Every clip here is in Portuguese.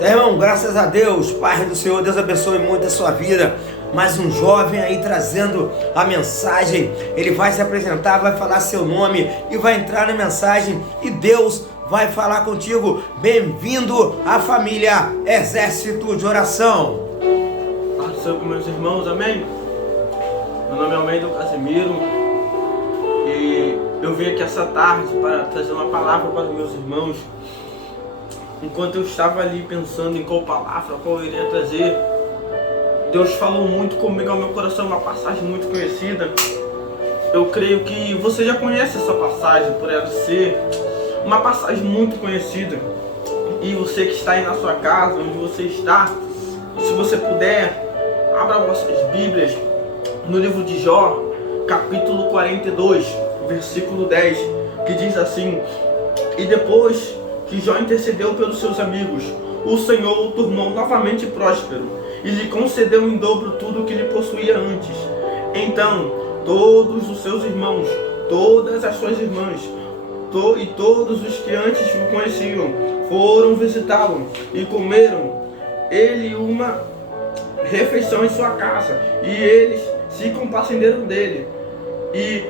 Irmão, graças a Deus, Pai do Senhor, Deus abençoe muito a sua vida. Mais um jovem aí trazendo a mensagem. Ele vai se apresentar, vai falar seu nome e vai entrar na mensagem e Deus vai falar contigo. Bem-vindo à família Exército de Oração. Abençoe com meus irmãos, amém? Meu nome é Almeida Casimiro e eu vim aqui essa tarde para trazer uma palavra para os meus irmãos. Enquanto eu estava ali pensando em qual palavra, qual eu iria trazer, Deus falou muito comigo ao meu coração, uma passagem muito conhecida. Eu creio que você já conhece essa passagem, por ela ser uma passagem muito conhecida. E você que está aí na sua casa, onde você está, se você puder, abra vossas Bíblias no livro de Jó, capítulo 42, versículo 10, que diz assim: E depois que Jó intercedeu pelos seus amigos, o Senhor o tornou novamente próspero e lhe concedeu em dobro tudo o que lhe possuía antes. Então todos os seus irmãos, todas as suas irmãs e todos os que antes o conheciam foram visitá-lo e comeram ele uma refeição em sua casa, e eles se compadeceram dele e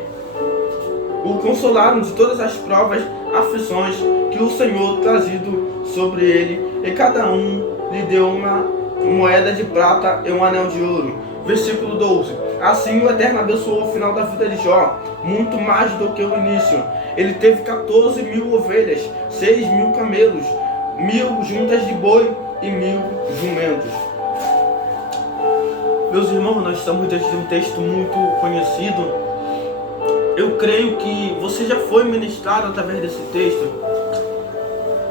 o consolaram de todas as provas, aflições que o Senhor trazido sobre ele, e cada um lhe deu uma moeda de prata e um anel de ouro. Versículo 12. Assim o Eterno abençoou o final da vida de Jó, muito mais do que o início. Ele teve 14.000 ovelhas, 6.000 camelos, 1.000 juntas de boi e 1.000 jumentos. Meus irmãos, nós estamos diante de um texto muito conhecido. Eu creio que você já foi ministrado através desse texto.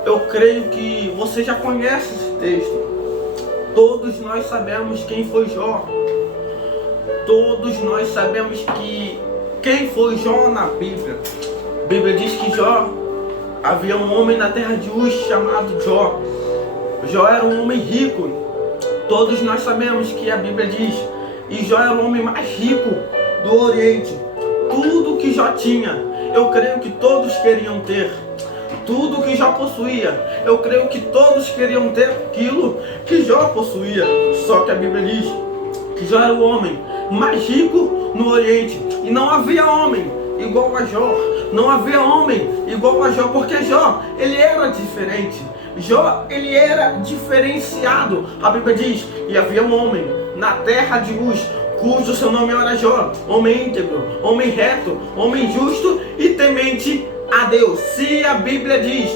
Eu creio que você já conhece esse texto. Todos nós sabemos quem foi Jó. Todos nós sabemos quem foi Jó na Bíblia. A Bíblia diz que Jó, havia um homem na terra de Uz chamado Jó. Jó era um homem rico. Todos nós sabemos que a Bíblia diz. E Jó era o homem mais rico do Oriente. Tudo que Jó tinha, eu creio que todos queriam ter. Tudo que Jó possuía, eu creio que todos queriam ter aquilo que Jó possuía. Só que a Bíblia diz que Jó era o homem mais rico no Oriente. E não havia homem igual a Jó. Não havia homem igual a Jó, porque Jó, ele era diferente. Jó, ele era diferenciado. A Bíblia diz, e havia um homem na terra de Uz, cujo seu nome era Jó, homem íntegro, homem reto, homem justo e temente a Deus. Se a Bíblia diz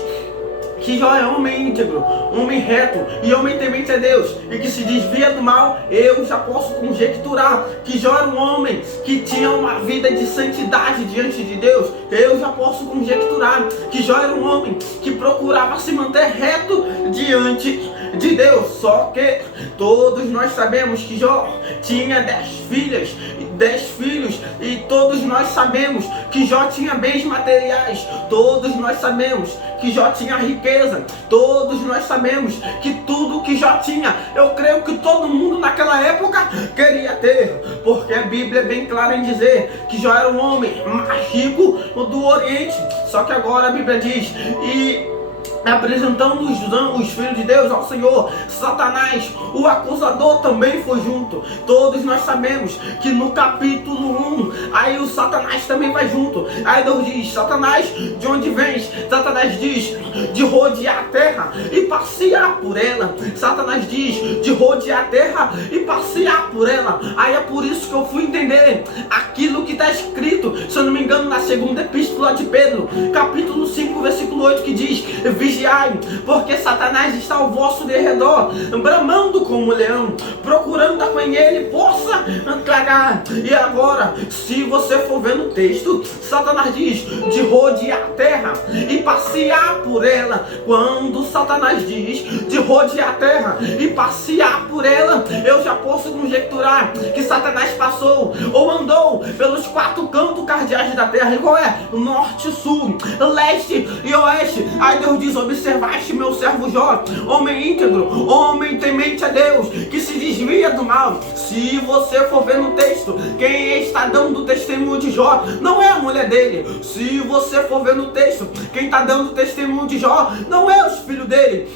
que Jó é homem íntegro, homem reto e homem temente a Deus, e que se desvia do mal, eu já posso conjecturar que Jó era um homem que tinha uma vida de santidade diante de Deus. Eu já posso conjecturar que Jó era um homem que procurava se manter reto diante de Deus. Só que todos nós sabemos que Jó tinha 10 filhos, e todos nós sabemos que Jó tinha bens materiais. Todos nós sabemos que Jó tinha riqueza. Todos nós sabemos que tudo que Jó tinha, eu creio que todo mundo naquela época queria ter, porque a Bíblia é bem clara em dizer que Jó era o homem mais rico do Oriente. Só que agora a Bíblia diz, e apresentando os filhos de Deus ao Senhor, Satanás, o acusador, também foi junto. Todos nós sabemos que no capítulo 1, aí o Satanás também vai junto. Aí Deus diz: Satanás, de onde vens? Satanás diz: de rodear a terra e passear por ela. Satanás diz: de rodear a terra e passear por ela. Aí é por isso que eu fui entender aquilo que está escrito, se eu não me engano, na segunda epístola de Pedro, capítulo 5, versículo 8, que diz: vigiai, porque Satanás está ao vosso derredor, bramando como leão, procurando a quem ele possa tragar. E agora, se você for ver no texto, Satanás diz de rodear a terra e passear por ela. Quando Satanás diz de rodear a terra e passear por ela, eu já posso conjecturar que Satanás passou ou andou pelos 4 cantos cardeais da terra. E qual é? Norte, sul, leste e oeste. Aí Deus diz: observaste meu servo Jó, homem íntegro, homem temente a Deus, que se desvia do mal. Se você for ver no texto, quem está dando testemunho de Jó não é a mulher dele. Se você for ver no texto, quem está dando testemunho de Jó não é os filhos dele.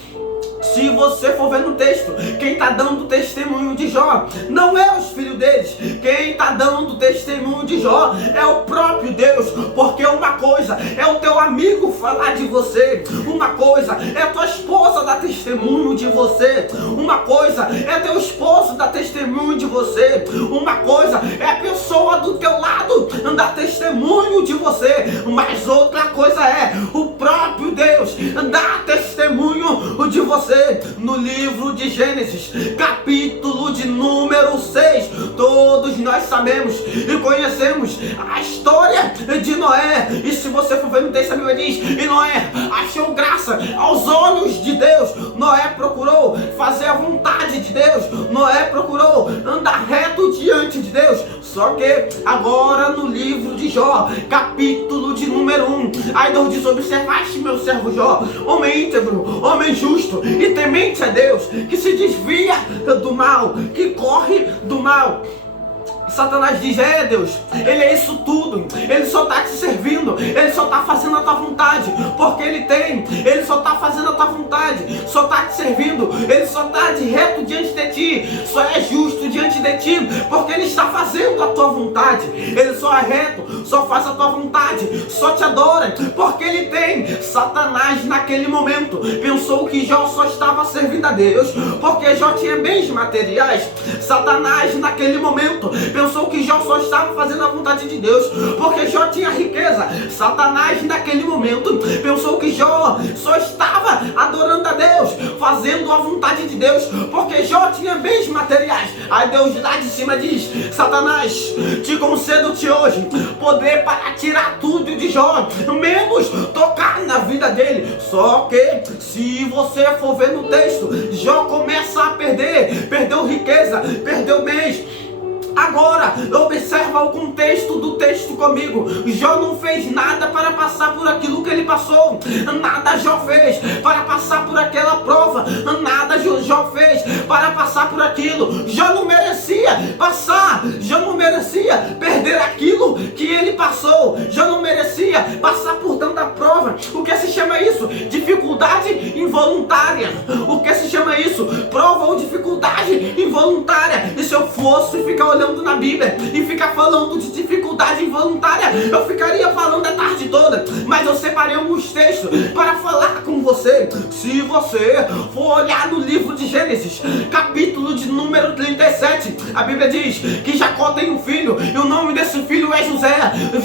Se você for ver no texto, quem está dando testemunho de Jó não é os filhos deles. Quem está dando testemunho de Jó é o próprio Deus. Porque uma coisa é o teu amigo falar de você, uma coisa é a tua esposa dar testemunho de você, uma coisa é teu esposo dar testemunho de você, uma coisa é a pessoa do teu lado dar testemunho de você, mas outra coisa é o próprio Deus dar testemunho de você. No livro de Gênesis, capítulo de número 6, todos nós sabemos e conhecemos a história de Noé. E se você for ver no texto, a Bíblia diz: e Noé achou graça aos olhos de Deus. Noé procurou fazer a vontade de Deus. Noé procurou andar reto diante de Deus. Só que agora no livro de Jó, capítulo de número 1, aí Deus diz: observaste meu servo Jó, homem íntegro, homem justo e temente a Deus, que se desvia do mal, que corre do mal. Satanás diz: é Deus, ele é isso tudo, ele só está te servindo, ele só está fazendo a tua vontade, porque ele só está fazendo a tua vontade, só está te servindo, ele só está de reto diante de ti, só é justo diante de ti, porque ele está fazendo a tua vontade, ele só é reto, só faz a tua vontade, só te adora, porque ele tem. Satanás naquele momento pensou que Jó só estava servindo a Deus, porque Jó tinha bens materiais. Satanás naquele momento pensou que Jó só estava fazendo a vontade de Deus, porque Jó tinha riqueza. Satanás naquele momento pensou que Jó só estava adorando a Deus, fazendo a vontade de Deus, porque Jó tinha bens materiais. Aí Deus lá de cima diz: Satanás, te concedo-te hoje poder para tirar tudo de Jó, menos tocar na vida dele. Só que se você for ver no texto, Jó começa a perdeu riqueza, perdeu bens. Agora, observa o contexto do texto comigo. Jó não fez nada para passar por aquilo que ele passou. Nada Jó fez para passar por aquela prova. Nada Jó fez para passar por aquilo. Jó não merecia passar. Jó não merecia perder aquilo que ele passou. Jó não merecia passar por tanta prova. O que se chama isso? Dificuldade involuntária. O que se chama isso? Prova ou dificuldade involuntária. E se eu fosse ficar olhando na Bíblia e ficar falando de dificuldade involuntária, eu ficaria falando a tarde toda, mas eu separei alguns textos para falar com você. Se você for olhar no livro de Gênesis, capítulo de número 37, a Bíblia diz que Jacó tem um filho, e o nome desse filho é José.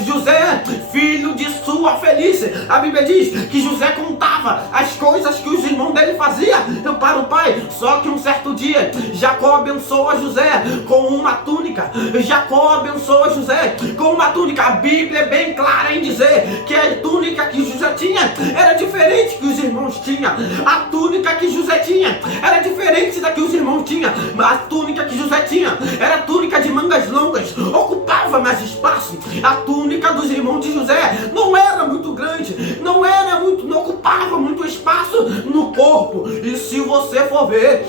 José, filho de sua velhice. A Bíblia diz que José contava as coisas que os irmãos dele faziam para o pai. Só que um certo dia, Jacó abençoa José com uma túnica. Jacó abençoa José com uma túnica. A Bíblia é bem clara em dizer que a túnica que José tinha era diferente que os irmãos tinham. A túnica que José tinha era diferente da que os irmãos tinham. A túnica que José tinha era túnica de mangas longas, ocupava mais espaço. A túnica dos irmãos de José não era muito grande, não ocupava muito espaço no corpo. E se você for ver,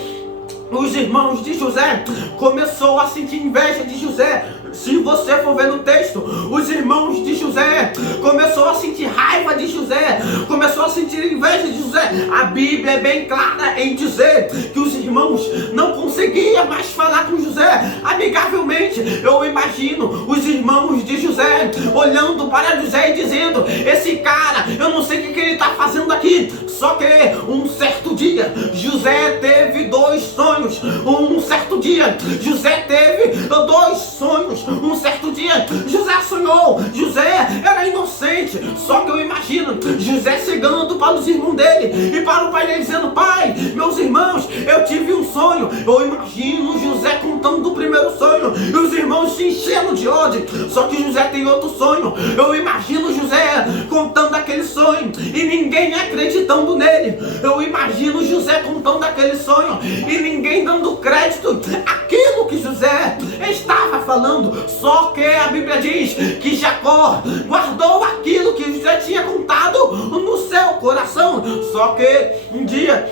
os irmãos de José começou a sentir inveja de José. Se você for ver no texto, os irmãos de José começou a sentir raiva de José, começou a sentir inveja de José. A Bíblia é bem clara em dizer que os irmãos não conseguiam mais falar com José amigavelmente. Eu imagino os irmãos de José olhando para José e dizendo: esse cara, eu não sei o que ele está fazendo aqui. Só que um certo dia, José teve dois sonhos. Um certo dia, José teve dois sonhos. Um certo dia, José sonhou. José era inocente. Só que eu imagino José chegando para os irmãos dele e para o pai dele dizendo: pai, meus irmãos, eu tive um sonho. Eu imagino José contando o primeiro sonho e os irmãos se enchendo de ódio. Só que José tem outro sonho. Eu imagino José contando aquele sonho e ninguém acreditando nele. Eu imagino José contando aquele sonho e ninguém dando crédito àquilo que José estava falando. Só que a Bíblia diz que Jacó guardou aquilo que José tinha contado no seu coração. Só que um dia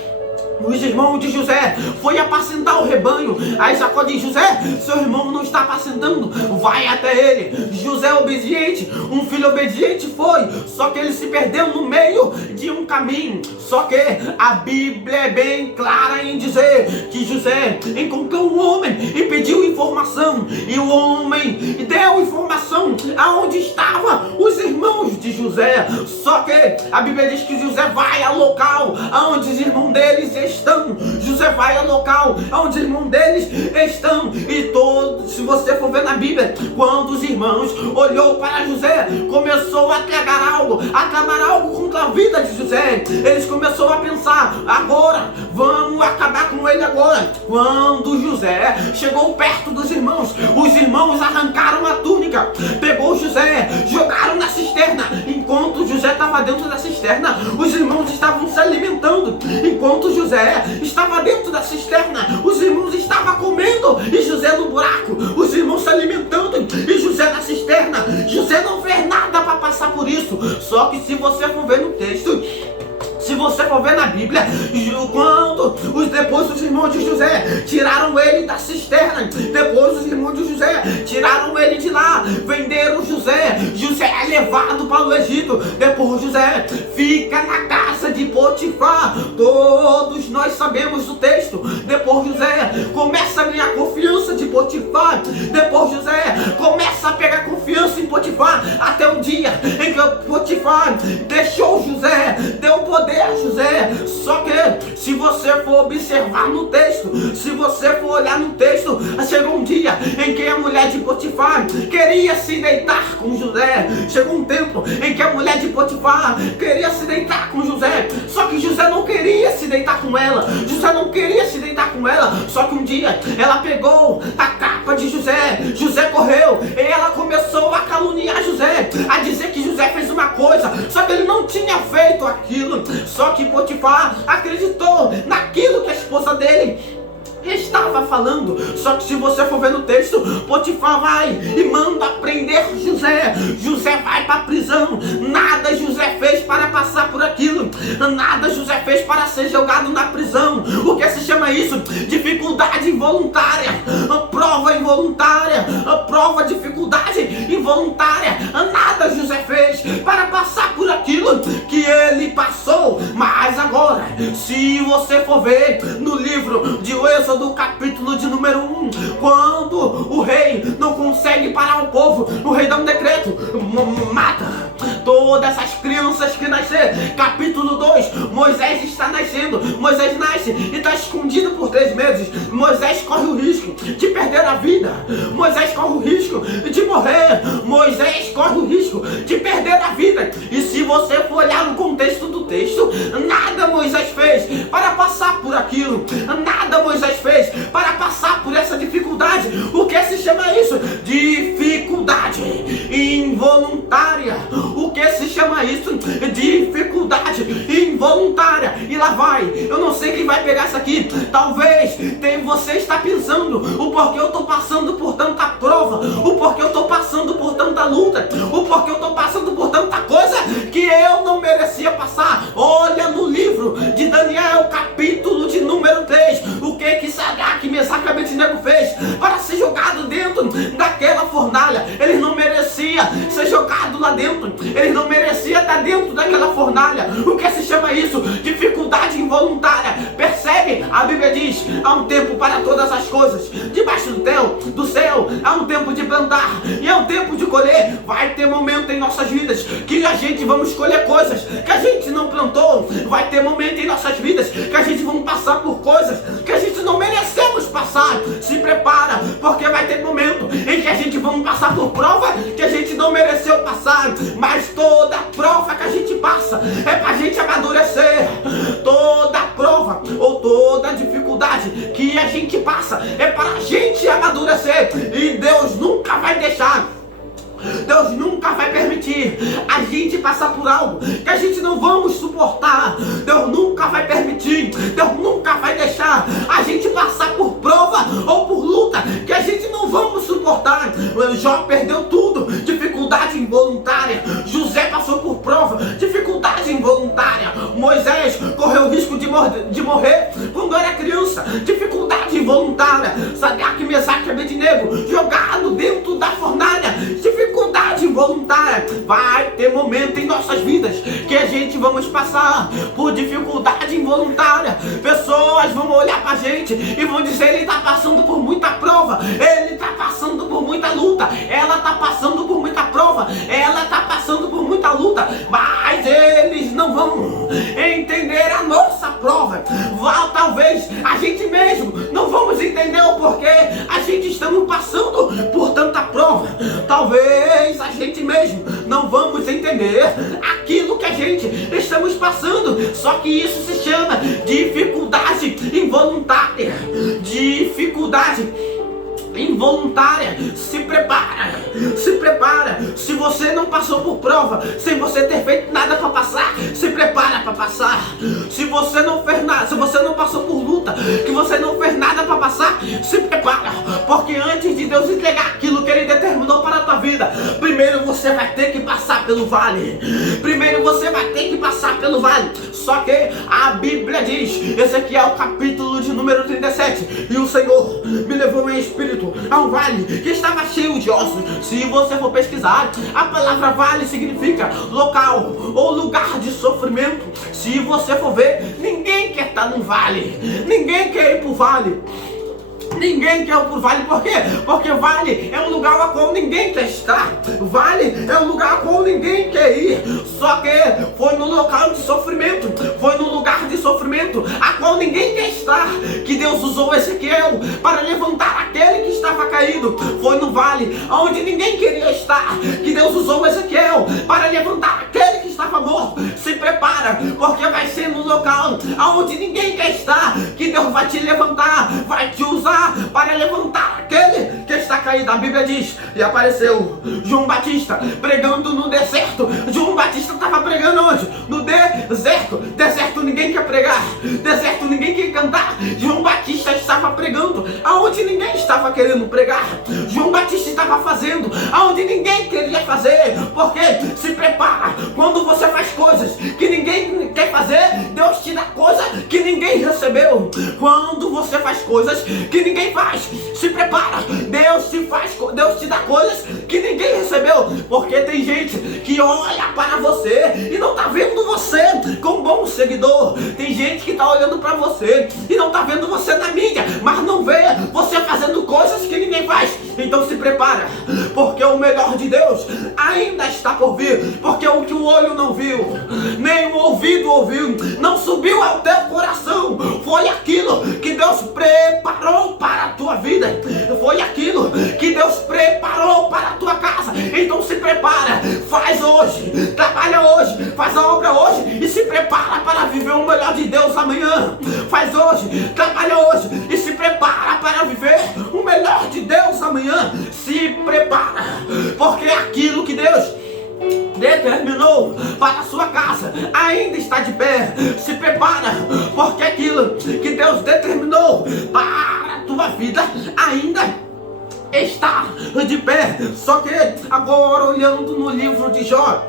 Os irmãos de José foi apacentar o rebanho. Aí Jacó diz: José, seu irmão não está apacentando, vai até ele. José obediente, um filho obediente foi, só que ele se perdeu no meio de um caminho. Só que a Bíblia é bem clara em dizer que José encontrou um homem e pediu informação, e o homem deu informação aonde estavam os irmãos de José. Só que a Bíblia diz que José vai ao local aonde os irmãos deles estão. José vai ao local onde os irmãos deles estão. E todos, se você for ver na Bíblia, quando os irmãos olhou para José, começou a tramar algo contra a vida de José. Eles começaram a pensar: agora, vamos acabar com ele agora. Quando José chegou perto dos irmãos, os irmãos arrancaram a túnica, pegou José, jogaram na cisterna. Enquanto José estava dentro da cisterna, os irmãos estavam se alimentando. Enquanto José estava dentro da cisterna, os irmãos estavam comendo, e José no buraco, os irmãos se alimentando, e José na cisterna. José não fez nada para passar por isso. Só que se você for ver no texto, se você for ver na Bíblia, quando depois os irmãos de José tiraram ele da cisterna, depois os irmãos de José tiraram ele de lá, venderam José. José é levado para o Egito. Depois José fica na casa de Potifar. Todos nós sabemos o texto. Depois José começa a ganhar confiança de Potifar. Depois José começa a pegar confiança em Potifar, até o dia em que Potifar deixou José, deu poder a José. Só que se você for observar no texto, se você for olhar no texto, chegou um dia em que a mulher de Potifar queria se deitar com José. Chegou um tempo em que a mulher de Potifar queria se deitar com José, só que José não queria se deitar com ela. José não queria se deitar com ela. Só que um dia ela pegou a capa de José. José correu e ela começou a caluniar José, a dizer que José fez uma coisa, só que ele não tinha feito aquilo. Só que Potifar acreditou naquilo que a esposa dele estava falando. Só que se você for ver no texto, Potifar vai e manda prender José. José vai para a prisão. Nada José fez para passar por aquilo. Nada José fez para ser jogado na prisão. O que se chama isso? Dificuldade involuntária, prova involuntária, prova, dificuldade involuntária. Nada José fez para passar por aquilo que ele passou. Mas agora, se você for ver no livro de Êxodo, do capítulo de número 1, quando o rei não consegue parar o povo, o rei dá um decreto: mata todas essas crianças que nascer. Capítulo 2, Moisés está nascendo. Moisés nasce e está escondido por 3 meses. Moisés corre o risco de perder a vida. Moisés corre o risco de morrer. Moisés corre o risco de perder a vida. E se você for olhar no contexto do texto, nada Moisés fez para passar por aquilo. Nada Moisés fez para passar por essa dificuldade. O que se chama isso? Dificuldade involuntária. O que se chama isso? Dificuldade involuntária. E lá vai, eu não sei quem vai pegar isso aqui. Talvez você está pensando: o porquê eu estou passando por tanta prova, o porquê eu estou passando por tanta luta, o porquê eu estou passando por tanta coisa que eu não merecia passar. Olha no livro de Daniel, capítulo de número 3, o que Sadraque, Mesaque e Abednego fez para ser jogado dentro daquela fornalha. Eles não mereciam ser jogados lá dentro, eles não mereciam estar dentro daquela fornalha. O que se chama isso? Dificuldade involuntária. Percebe? A Bíblia diz: há um tempo para todas as coisas debaixo do céu. Há um tempo de plantar e há um tempo de colher. Vai ter momento em nossas vidas que a gente vamos colher coisas que a gente não plantou. Vai ter momento em nossas vidas que a gente vai passar por coisas que a gente não merecemos passar. Se prepara, porque vai ter momento em que a gente vai passar por prova que a gente não mereceu passar. Mas toda prova que a gente passa é pra gente amadurecer. Toda prova ou toda dificuldade que a gente passa é para a gente amadurecer. E Deus nunca vai deixar, Deus nunca vai permitir a gente passar por algo que a gente não vamos suportar. Deus nunca vai permitir, Deus nunca vai deixar a gente passar por prova ou por luta que a gente não vamos suportar. Jó perdeu tudo, dificuldade involuntária. José passou por prova, dificuldade involuntária. Moisés correu o risco de de morrer quando era criança, dificuldade involuntária. Sadraque, Mesaque e Abednego jogado dentro da fornalha, dificuldade involuntária. Vai ter momento em nossas vidas que a gente vamos passar por dificuldade involuntária. Pessoas vão olhar pra gente e vão dizer: ele tá passando por muita prova, ele tá passando por muita luta, ela tá passando por muita prova, ela tá passando por muita luta. Mas eles não vão entender a nossa prova. Talvez a gente mesmo não vamos entender o porquê a gente estamos passando por tanta prova. Talvez a gente mesmo não vamos entender aquilo que a gente estamos passando. Só que isso se chama dificuldade involuntária. Dificuldade involuntária. Se prepara, se prepara. Se você não passou por prova sem você ter feito nada para passar, se prepara para passar. Se você não fez nada, se você não passou por luta, que você não fez nada para passar, se prepara, porque antes de Deus entregar aquilo que Ele determinou para a tua vida, primeiro você vai ter que passar pelo vale. Primeiro você vai ter que passar pelo vale. Só que a Bíblia diz, Ezequiel capítulo de número 37, e o Senhor me levou em espírito a um vale que estava cheio de ossos. Se você for pesquisar, a palavra vale significa local ou lugar de sofrimento. Se você for ver, ninguém quer estar num vale, ninguém quer ir pro vale. Ninguém quer ir pro vale, por quê? Porque vale é um lugar a qual ninguém quer estar. Vale é um lugar a qual ninguém quer ir. Só que foi no local de sofrimento, foi no lugar de sofrimento a qual ninguém quer estar, que Deus usou Ezequiel para levantar aquele que estava caído. Foi no vale onde ninguém queria estar que Deus usou Ezequiel para levantar aquele que estava morto. Se prepara, porque vai ser no local onde ninguém quer estar que Deus vai te levantar, vai te usar para levantar aquele que está caído. A Bíblia diz, e apareceu João Batista pregando no deserto. João Batista estava pregando onde? No deserto. Deserto ninguém quer pregar, deserto ninguém quer cantar. João Batista estava pregando aonde ninguém estava querendo pregar. João Batista estava fazendo aonde ninguém queria fazer. Porque se prepara, quando você faz coisas que ninguém quer fazer, Deus te dá coisa que ninguém recebeu. Quando você faz coisas que ninguém faz, se prepara, Deus te dá coisas que ninguém recebeu. Porque tem gente que olha para você e não está vendo você como bom seguidor. Tem gente que está olhando para você e não está vendo você na mídia, mas não vê você fazendo coisas que ninguém faz. Então se prepara, porque o melhor de Deus ainda está por vir. Porque o que o olho não viu, nem o ouvido ouviu, não subiu ao teu coração, foi aquilo que Deus preparou para a tua vida, foi aquilo que Deus preparou para a tua casa. Então se prepara, faz hoje, trabalha hoje, faz a obra hoje e se prepara para viver o melhor de Deus amanhã. Faz hoje, trabalha hoje e se prepara para viver o melhor de Deus amanhã. Se prepara, porque aquilo que Deus determinou para a sua casa ainda está de pé. Se prepara, porque aquilo que Deus determinou para a tua vida ainda está de pé. Só que agora, olhando no livro de Jó,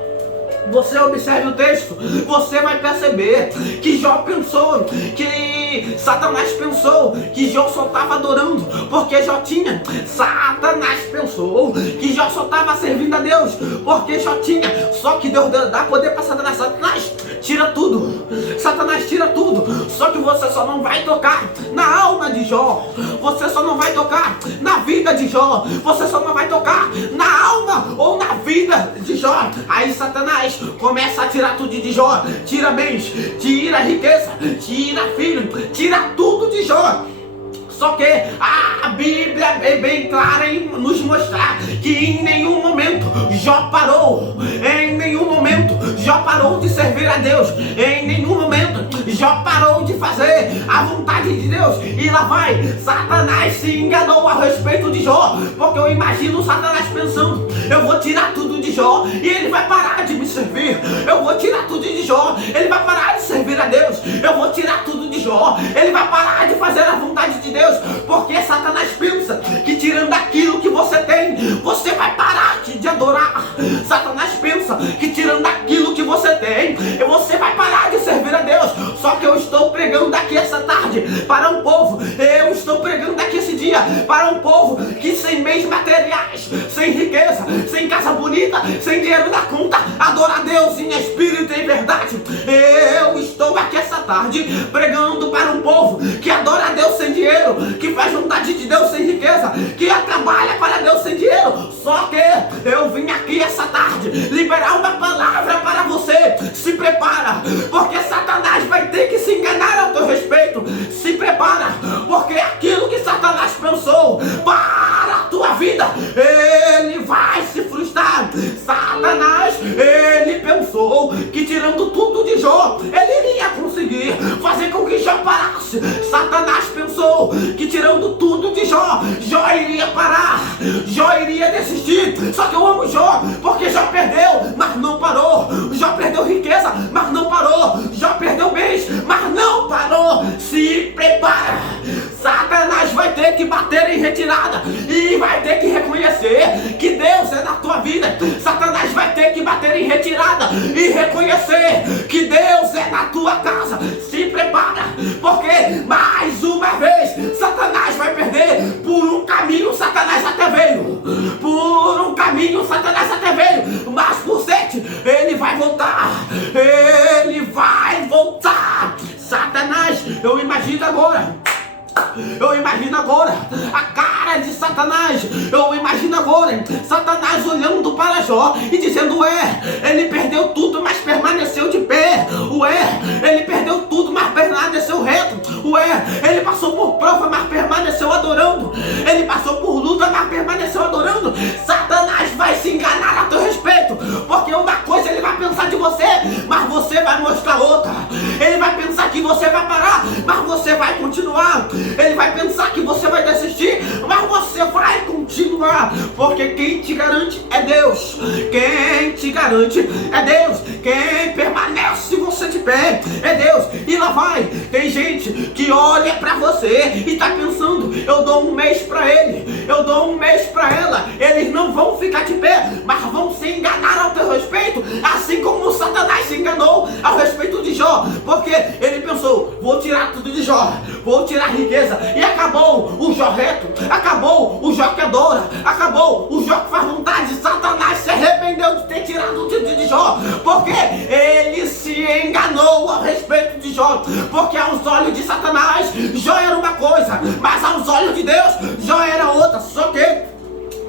você observe o texto, você vai perceber que Jó pensou, que Satanás pensou que Jó só estava adorando porque Jó tinha. Satanás pensou que Jó só estava servindo a Deus porque Jó tinha. Só que Deus dá poder para Satanás. Satanás tira tudo, Satanás tira tudo. Só que você só não vai tocar na alma de Jó, você só não vai tocar na vida de Jó, você só não vai tocar na alma ou na vida de Jó. Aí Satanás começa a tirar tudo de Jó, tira bens, tira riqueza, tira filho, tira tudo de Jó. Só que a Bíblia é bem clara em nos mostrar que em nenhum momento Jó parou, em nenhum momento Jó parou de servir a Deus, em nenhum momento Jó parou de fazer a vontade de Deus. E lá vai, Satanás se enganou a respeito de Jó, porque eu imagino Satanás pensando, eu vou tirar tudo de Jó e ele vai parar de me servir. Eu vou tirar tudo de Jó, ele vai parar de servir a Deus. Eu vou tirar tudo de Jó, ele vai parar de fazer a vontade de Deus. Porque Satanás pensa que tirando aquilo que você tem, você vai parar de adorar. Satanás pensa que tirando aquilo que você tem, você vai parar de servir a Deus. Só que eu estou pregando aqui essa tarde para um povo, eu estou pregando aqui esse dia para um povo que sem bens materiais, sem riqueza, sem casa bonita, sem dinheiro na conta, adora a Deus em espírito e em verdade. Eu estou aqui essa tarde pregando para um povo que adora a Deus sem dinheiro, que faz vontade de Deus sem riqueza, que trabalha para Deus sem dinheiro. Só que eu vim aqui essa tarde liberar uma palavra para você. Se prepara, porque Satanás vai ter que se enganar ao teu respeito. Se prepara, porque aquilo que Satanás pensou para a tua vida, ele vai se frustrar. Satanás, ele pensou que tirando tudo de Jó, ele iria conseguir fazer com que Jó parasse. Satanás pensou que tirando tudo de Jó, Jó iria parar, Jó iria desistir. Só que eu amo Jó, porque Jó perdeu, mas não parou. Jó perdeu riqueza, mas não parou. Jó perdeu bens, mas não parou. Se prepara, Satanás vai ter que bater em retirada e vai ter que reconhecer que Deus é na tua vida. Satanás vai ter que bater em retirada e reconhecer que Deus é na tua casa. Se prepara, porque mais uma vez Satanás vai perder. Por um caminho Satanás até veio, por um caminho Satanás até veio, mas por 7 ele vai voltar, ele vai voltar. Satanás, eu imagino agora a cara de Satanás. Eu imagino agora Satanás olhando para Jó e dizendo: ele perdeu tudo, mas permaneceu de pé. Ele perdeu tudo, mas permaneceu reto. Ele passou por prova, mas permaneceu adorando. Ele passou por luta, mas permaneceu adorando. Satanás vai se enganar a teu respeito, porque uma coisa ele vai pensar de você, mas você vai mostrar outra. Ele vai pensar que você vai parar, mas você vai continuar. Ele vai pensar que você vai desistir, mas você vai continuar, porque quem te garante é Deus. Quem te garante é Deus. Quem permanece você de pé é Deus. E lá vai, tem gente que olha pra você e tá pensando: eu dou um mês pra ele, eu dou um mês pra ela, eles não vão ficar de pé, mas vão se enganar ao teu respeito, assim como Satanás se enganou ao respeito de Jó, porque ele pensou: vou tirar tudo de Jó, vou tirar riqueza, e acabou o Jó reto, acabou o Jó que adora, acabou o Jó que faz vontade. Satanás se arrependeu de ter tirado tudo de Jó, porque ele se enganou ao respeito de Jó, porque aos olhos de Satanás Jó era uma coisa, mas aos olhos de Deus Jó era outra. Só que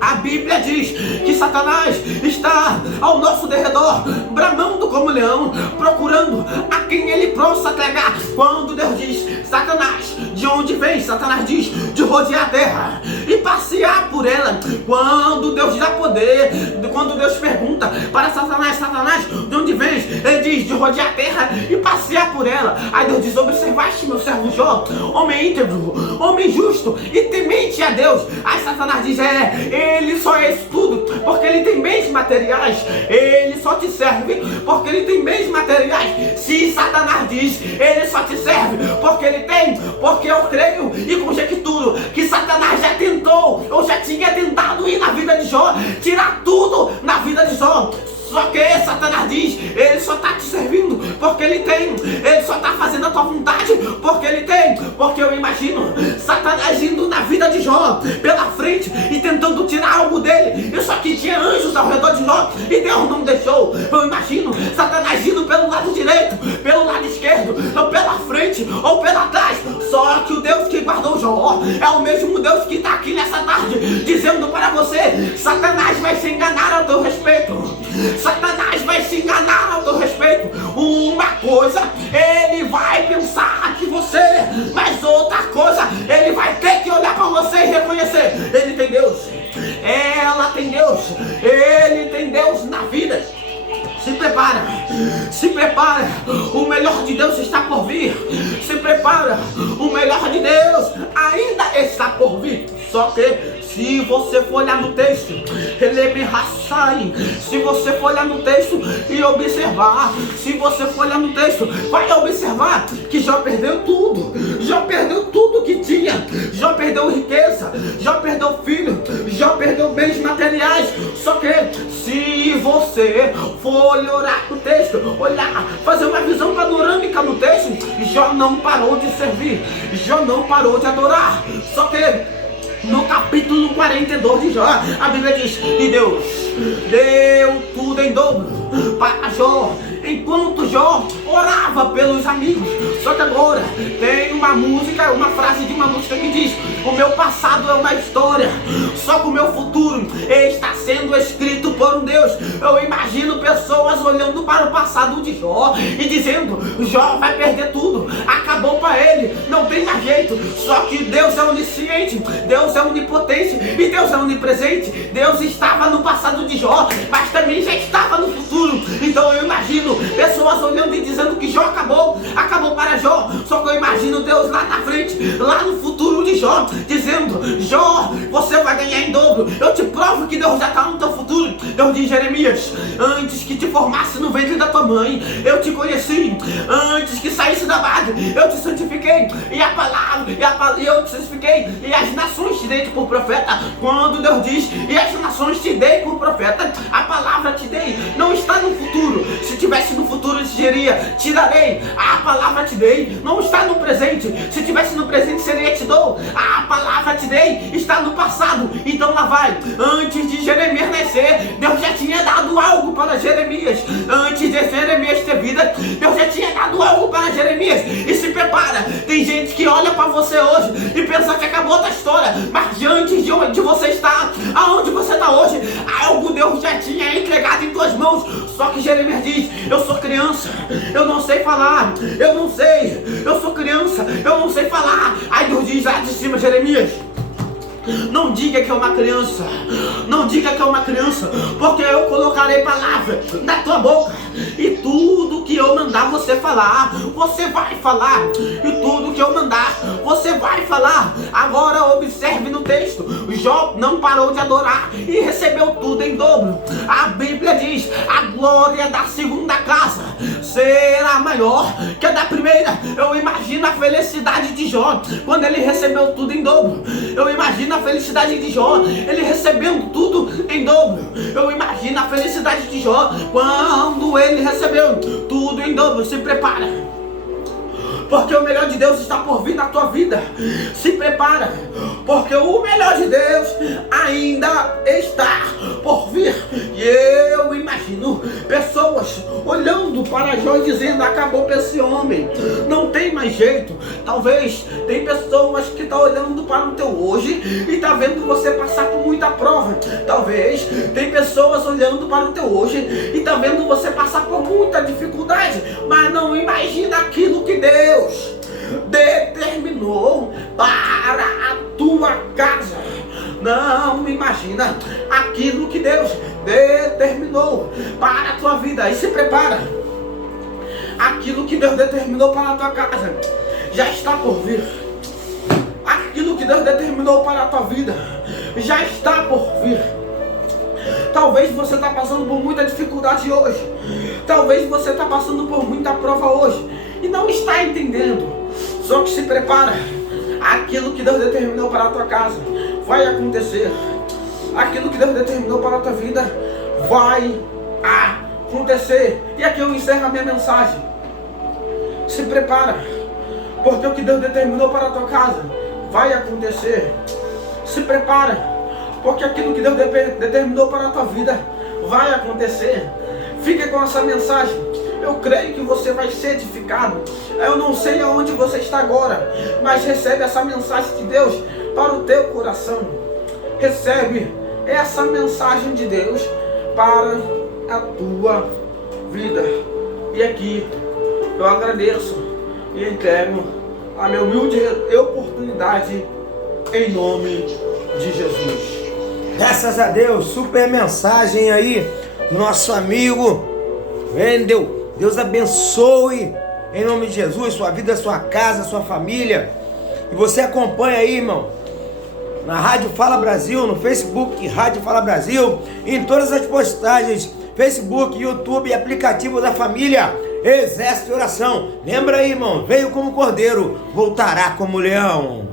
a Bíblia diz que Satanás está ao nosso derredor, bramando como leão, procurando a quem ele possa pegar. Quando Deus diz: Satanás, de onde vem? Satanás diz: de rodear a terra e passear por ela. Quando Deus dá poder, quando Deus pergunta para Satanás: Satanás, de onde vens? Ele diz: de rodear a terra e passear por ela. Aí Deus diz: observaste meu servo Jó, homem íntegro, homem justo e temente a Deus. Aí Satanás diz: ele só é isso tudo porque ele tem bens materiais. Ele só te serve porque ele tem bens materiais. Se Satanás diz: ele só te serve porque ele tem, porque eu creio e conjecturo que Satanás já tentou, ou já tinha tentado ir na vida de Jó, tirar tudo na vida de Jó. Só que Satanás diz: ele só está te servindo porque ele tem, ele só está fazendo a tua vontade porque ele tem. Porque eu imagino Satanás indo na vida de Jó pela frente e tentando tirar algo dele, e só que tinha anjos ao redor de Jó e Deus não deixou. Eu imagino Satanás indo pelo lado direito, pelo lado esquerdo, ou pela frente ou pela trás. Só que o Deus que guardou Jó é o mesmo Deus que está aqui nessa tarde dizendo para você: Satanás vai se enganar ao teu respeito. Satanás vai se enganar ao teu respeito. Uma coisa ele vai pensar que você, mas outra coisa ele vai ter que olhar para você e reconhecer: ele tem Deus, ela tem Deus, ele tem Deus na vida. Se prepara, se prepara, o melhor de Deus está por vir. Se prepara, o melhor de Deus ainda está por vir. Só que se você for olhar no texto, se você for olhar no texto e observar, se você for olhar no texto, vai observar que Jó perdeu tudo. Jó perdeu tudo que tinha. Jó perdeu riqueza, Jó perdeu filho, Jó perdeu bens materiais. Só que se você for olhar no texto, olhar, fazer uma visão panorâmica no texto, Jó não parou de servir, Jó não parou de adorar. Só que no capítulo 42 de Jó, a Bíblia diz: e Deus deu tudo em dobro para Jó, enquanto Jó orava pelos amigos. Só que agora tem uma música, uma frase de uma música que diz: o meu passado é uma história, só que o meu futuro está sendo escrito por um Deus. Eu imagino pessoas olhando para o passado de Jó e dizendo: Jó vai perder tudo, acabou para ele, não tem mais jeito. Só que Deus é onisciente, Deus é onipotente e Deus é onipresente. Deus estava no passado de Jó, mas também já estava no futuro. Então eu imagino pessoas olhando e dizendo que Jó acabou para Jó. Só que eu imagino Deus lá na frente, lá no futuro de Jó, dizendo: Jó, você vai ganhar em dobro. Eu te provo que Deus já está no teu futuro. Deus diz: Jeremias, antes que te formasse no ventre da tua mãe, eu te conheci. Antes que saísse da base, eu te santifiquei. E eu te santifiquei. E as nações te dei por profeta. Quando Deus diz: e as nações te dei por profeta, a palavra te dei não está no futuro. Se tivesse no futuro, seria: te darei. A palavra te dei não está no presente. Se tivesse no presente, seria: te dou. A palavra te dei está no passado. Então lá vai. Antes de Jeremias nascer, Deus já tinha dado algo para Jeremias. Antes de Jeremias ter vida, Deus já tinha dado algo para Jeremias. E se prepara, tem gente que olha para você hoje e pensa que acabou a história, mas diante de onde você está, aonde você está hoje, algo Deus já tinha entregado em tuas mãos. Só que Jeremias diz: eu sou criança, eu não sei falar, eu sou criança, eu não sei falar. Aí Deus diz lá de cima: Jeremias, não diga que é uma criança, não diga que é uma criança, porque eu colocarei palavras na tua boca, e tudo que eu mandar você falar, você vai falar, e tudo que eu mandar, você vai falar. Agora observe no texto: Jó não parou de adorar e recebeu tudo em dobro. A Bíblia diz: a glória da segunda casa será maior que a da primeira. Eu imagino a felicidade de Jó quando ele recebeu tudo em dobro. Eu imagino a felicidade de Jó, ele recebendo tudo em dobro. Eu imagino a felicidade de Jó quando ele recebeu tudo em dobro. Se prepara, porque o melhor de Deus está por vir na tua vida. Se prepara, porque o melhor de Deus ainda está por vir. E eu imagino pessoas olhando para Jó e dizendo: acabou para esse homem, não tem mais jeito. Talvez tem pessoas que estão olhando para o teu hoje e está vendo você passar por muita prova. Talvez tem pessoas olhando para o teu hoje e está vendo você passar por muita dificuldade, mas não imagina aquilo que Deus determinou para a tua casa. Não imagina aquilo que Deus determinou para a tua vida. E se prepara, aquilo que Deus determinou para a tua casa já está por vir. Aquilo que Deus determinou para a tua vida já está por vir. Talvez você está passando por muita dificuldade hoje. Talvez você está passando por muita prova hoje e não está entendendo. Só que se prepara, aquilo que Deus determinou para a tua casa vai acontecer. Aquilo que Deus determinou para a tua vida vai acontecer. E aqui eu encerro a minha mensagem. Se prepara, porque o que Deus determinou para a tua casa vai acontecer. Se prepara, porque aquilo que Deus determinou para a tua vida vai acontecer. Fique com essa mensagem. Eu creio que você vai ser edificado. Eu não sei aonde você está agora, mas recebe essa mensagem de Deus para o teu coração. Recebe essa mensagem de Deus para a tua vida. E aqui eu agradeço e entrego a minha humilde oportunidade em nome de Jesus. Graças a Deus, super mensagem aí do nosso amigo Wendel. Deus abençoe em nome de Jesus sua vida, sua casa, sua família. E você acompanha aí, irmão, na Rádio Fala Brasil, no Facebook Rádio Fala Brasil, em todas as postagens, Facebook, YouTube, aplicativo da família Exército de Oração. Lembra aí, irmão, veio como cordeiro, voltará como leão.